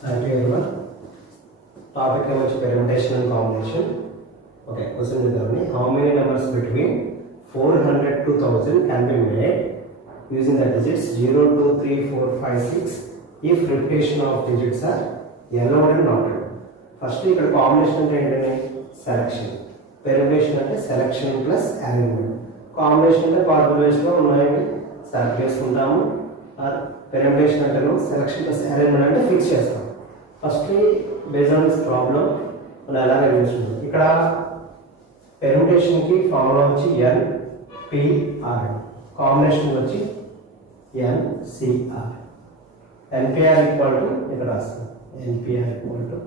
Thank you everyone. Topic is permutation and combination. Okay, question is how many numbers between 400 to 1000 can be made using the digits 0, 2, 3, 4, 5, 6 if repetition of digits are allowed and not allowed. First, here combination is selection. Permutation is selection plus arrangement. Combination is formulation of select చేసుకుంటాము. Permutation అంటే selection plus arrangement అంటే fix చేస్తాం. Firstly, based on this problem, మనం ఎలా నిర్మించుకుంటాం. ఇక్కడ permutation కి formula వచ్చి NPR, combination వచ్చి NCR. NPR ఈక్వల్ టు ఇక్కడ రాస్తాం. NPR equal to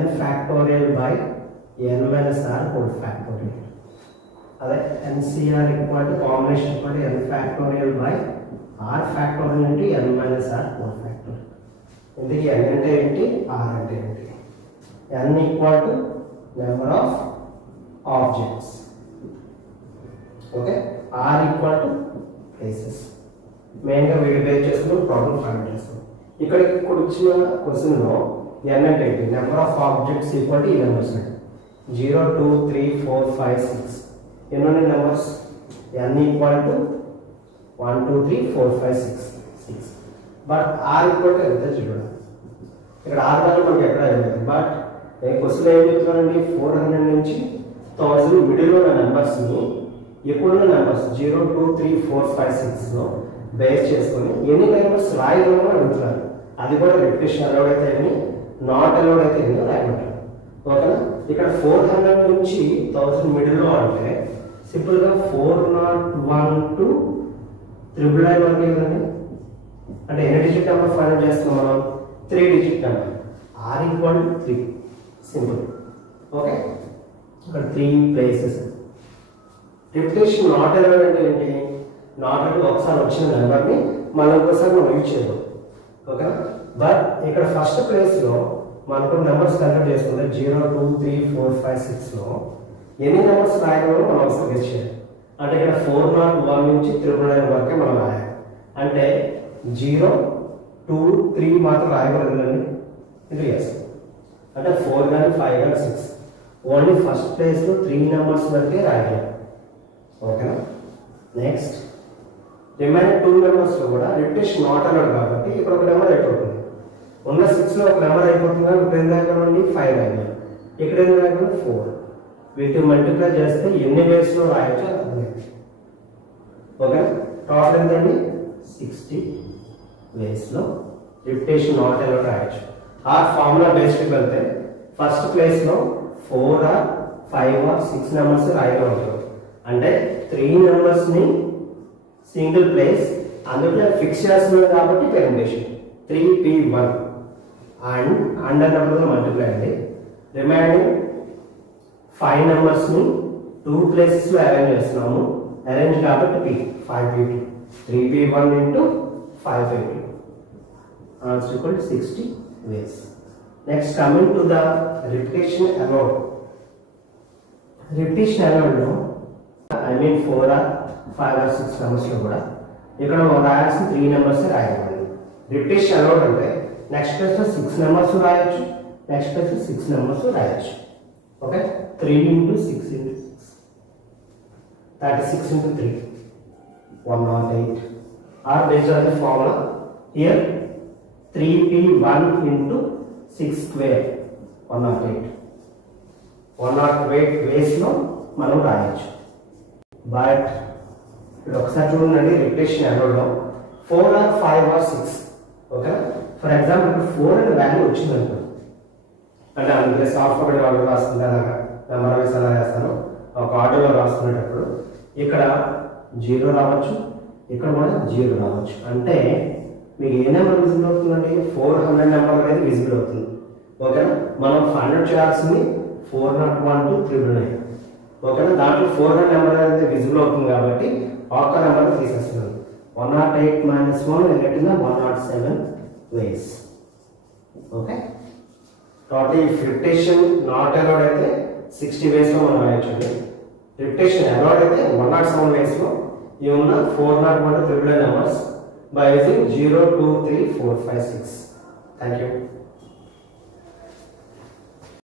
n factorial by n minus r whole factorial. అదే NCR equal to combination equal to n factorial by r factorial into n minus r whole factorial. ఇందుకే n అంటే ఏంటి, r అంటే ఏంటి. n equal to number of objects. Okay, r equal to places. మెయిన్గా video base చేసుకుని problem find చేస్తాం. ఇక్కడ వచ్చిన క్వశ్చన్లో n అంటే ఏంటి, number of objects equal to ఈ నెంబర్స్ 0, 2, 3, 4, 5, 6. ఎన్ని numbers? n equal to 1, 2, 3, 4, 5, 6. But r equal to ఎంత చూడాలి. ఇక్కడ r వాల్యూ మనకి ఎక్కడ ఇవ్వలేదు. బట్ క్వశ్చన్ ఏం చెప్తున్నానండి, 400 నుంచి 1000 మిడిల్లో ఉన్న నెంబర్స్ని ఎప్పుడున్న నెంబర్స్ 0, 2, 3, 4, 5, 6లో బేస్ చేసుకొని ఎన్ని నెంబర్స్ రాయగలమని అడుగుతున్నారు. అది కూడా రిపిటేషన్ అలౌడ్ అయితే ఎన్ని, నాట్ అలౌడ్ అయితే ఎన్నో రాయమంటారు. ఓకేనా. ఇక్కడ 400 నుంచి 1000 మిడిల్లో అంటే సింపుల్గా 401 టు 999 వరకు కదండి. అంటే ఎన్ని డిజిట్ నెంబర్ ఫైండ్ చేస్తున్నాం మనం, 3 digit number. r equal to 3. Simple. Okay, ఇక్కడ 3 ప్లేసెస్. రిపిటేషన్ నాట్ అలౌడ్ అంటే ఏంటి, నాట్ అలౌడ్ ఒకసారి వచ్చిన నెంబర్ని మళ్ళీ ఇంకోసారి మనం యూజ్ చేయడం. ఓకేనా. బట్ ఇక్కడ ఫస్ట్ ప్లేస్లో మనకు నెంబర్స్ కన్వర్ట్ చేసుకుంటే 0, 2, 3, 4, 5, 6లో ఎన్ని నెంబర్స్ రాయగలమో మనం ఒకసారి గెస్ చేయాలి. అంటే ఇక్కడ 401 నుంచి 999 వరకే మనం రాయాలి. అంటే 0, 2, 3 మాత్రం రాయగలదండి. ఇది ఎస్. అంటే 4 కానీ 5 కానీ 6 ఓన్లీ ఫస్ట్ ప్లేస్లో 3 నెంబర్స్ వరకే రాయాలి. ఓకేనా. నెక్స్ట్ రిమైనింగ్ 2 నెంబర్స్లో కూడా రిపిటేషన్ నాట్ అలౌడ్ కాబట్టి ఇక్కడ ఒక నెంబర్ అయిపోతుంది. ఉన్న 6లో ఒక నెంబర్ అయిపోతుంది. ఇక్కడ ఏం రాయగలండి, 5 రాయగలం. ఇక్కడ ఏం రాయగలం, 4. వీటిని మల్టిప్లై చేస్తే ఎన్ని వేస్లో రాయొచ్చో అర్థమైంది. ఓకే, టోటల్ ఎంతండి, 60 వేస్లో రిపిటేషన్ నాట్ అలౌడ్ రాయొచ్చు. ఆ ఫార్ములా బేస్డ్కి వెళ్తే ఫస్ట్ ప్లేస్లో 4 or 5 or 6 నెంబర్స్ రాయగలుగుతారు. అంటే 3 నెంబర్స్ని సింగిల్ ప్లేస్, అందులో ఫిక్స్ చేస్తున్నారు కాబట్టి పెర్ముటేషన్ 3p1 అండ్ అండర్ నెంబర్తో మల్టిప్లై అండి. రిమైనింగ్ 5 నెంబర్స్ని 2 ప్లేసెస్లో అరేంజ్ చేస్తున్నాము. అరేంజ్ కాబట్టి p 5p2, 3p1 into 5p2 is equal to 60 ways. Next, coming to the repetition allowed. Repetition allowed లో I mean 4 or 5 or 6 నెంబర్స్లో కూడా ఇక్కడ రాయాల్సిన 3 నెంబర్స్ రాయాలి. రిపిటేషన్ అలౌడ్ అంటే నెక్స్ట్ ప్లేస్లో 6 నెంబర్స్ రాయొచ్చు, నెక్స్ట్ ప్లేస్లో 6 నెంబర్స్ రాయొచ్చు. Okay, 3 into 6 into 6 36 into 3 108. Or based on the formula here 3p1 into 6 square 108 వేస్లో మనం రాయొచ్చు. బట్ ఇప్పుడు ఒకసారి చూడండి, రిపిటేషన్ అలౌడ్లో 4 or 5 or 6. Okay, for example ఇప్పుడు 4 అనే వాల్యూ వచ్చిందనుకో, అంటే అందుకే సాఫ్ట్వేర్ వాళ్ళు రాసుకుంటారు నెంబర్ వైస్ ఎలా చేస్తారో ఒక ఆర్డర్లో రాసుకునేటప్పుడు ఇక్కడ 0 రావచ్చు, ఇక్కడ కూడా 0 రావచ్చు. అంటే మీకు ఏ నెంబర్ విజిబుల్ అవుతుందండి, 400 నెంబర్ అనేది విజిబుల్ అవుతుంది. ఓకేనా. మనం ఫైండ్ చేయాల్సింది 401 to 999. ఓకేనా. దాంట్లో 400 నెంబర్ అనేది విజిబుల్ అవుతుంది కాబట్టి ఒక్క నెంబర్ తీసేస్తున్నాను. 108 minus 1 negative 107 ways. Okay. Total repetition not allowed అయితే 60 ways లో మనం రాయొచ్చు. repetition allowed అయితే 107 ways లో ఈ ఉన్న 401 to 999 numbers by using 0, 2, 3, 4, 5, 6. Thank you.